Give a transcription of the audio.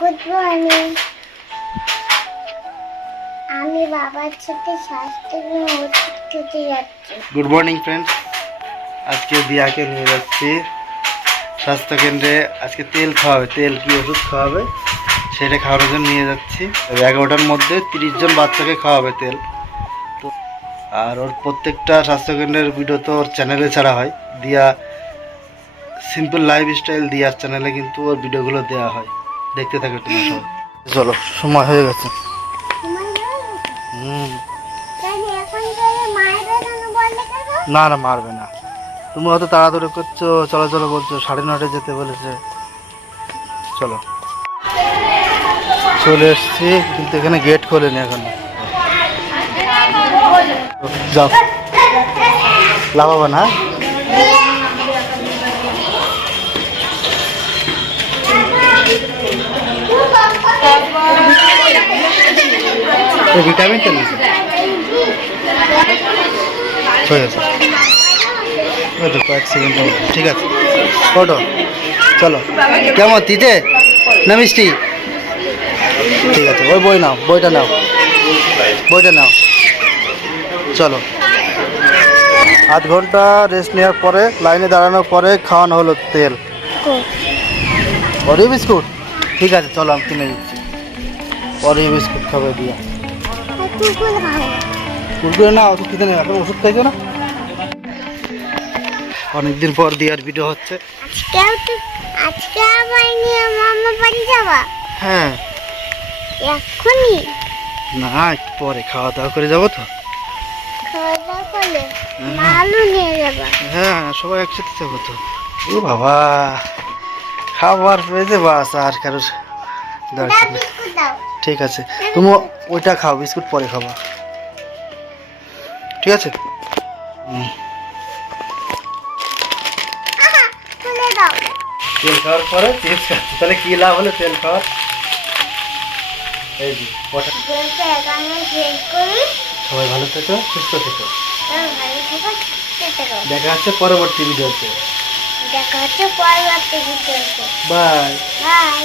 Good morning. আমি বাবার সাথে স্বাস্থ্যের ওষুধ খেতে যাচ্ছি। গুড মর্নিং ফ্রেন্ডস, আজকে দিয়াকে নিয়ে যাচ্ছি স্বাস্থ্যকেন্দ্রে। আজকে তেল খাওয়াবে, তেল কি ওষুধ খাওয়াবে সেটা খাওয়ানোর জন্য নিয়ে যাচ্ছি। 11টার মধ্যে 30 জন বাচ্চাকে খাওয়াবে তেল। তো আর ওর প্রত্যেকটা স্বাস্থ্যকেন্দ্রের ভিডিও তো ওর চ্যানেলে ছাড়া হয়। দিয়া সিম্পল লাইফস্টাইল দিয়ার চ্যানেলে কিন্তু ওর ভিডিওগুলো দেওয়া হয়, দেখতে থাকে তুমি সবাই। চলো, সময় হয়ে গেছে। না না, মারবে না। তুমি অত তাড়াতাড়ি করছো, চলো চলো বলছো, 9:30 যেতে বলেছে। চলো, চলে এসছি, কিন্তু এখানে গেট খোলেনি এখনো। যাও, লাভাবা না। ভিটামিন তো নিয়েছে, হয়ে গেছে। ওই তো কয়েক সেকেন্ড, ঠিক আছে। ফটো, চলো। কেমন তিতে না মিষ্টি? ঠিক আছে, ওই বই নাও, বইটা নাও, বইটা নাও। চলো, আধ ঘন্টা রেস্ট নেওয়ার পরে, লাইনে দাঁড়ানোর পরে খাওয়ানো হলো তেল। অরিও বিস্কুট, ঠিক আছে, চলো আমি কিনে দিচ্ছি। অরিও বিস্কুট খাবে দিয়া। কুরকুরে না, ওষুধ খেতে নেই, এখন ওষুধ খাইছো না। অনেকদিন পর দিয়ার ভিডিও হচ্ছে। আজকে আমায় নিয়ে মামা বাড়ি যাবা? হ্যাঁ। এখনই না, একটু পরে খাওয়া দাওয়া করে যাবো তো। খাওয়া দাওয়া করলে মালু নিয়ে যাবা? হ্যাঁ, সবাই একসাথে যাবো তো। ও বাবা, খাবার পেয়েছে বাস, আর কারোর দরকার নেই। বিস্কুট দাও। ঠিক আছে, তুমি ওইটা খাও, বিস্কুট পরে খাবা, ঠিক আছে। খুলে দাও। তেল খাওয়ার পরে চিপস খাচ্ছি, তাহলে কি লাভ হলো তেল খাওয়ার? এই যে কটা। এখানে শেষ করি। সবাই ভালো থেকো, সুস্থ থেকো। ভালো থেকো, সুস্থ থেকো। দেখা হচ্ছে পরবর্তী ভিডিওতে। দেখা হচ্ছে পরবর্তী ভিডিওতে। বাই। বাই।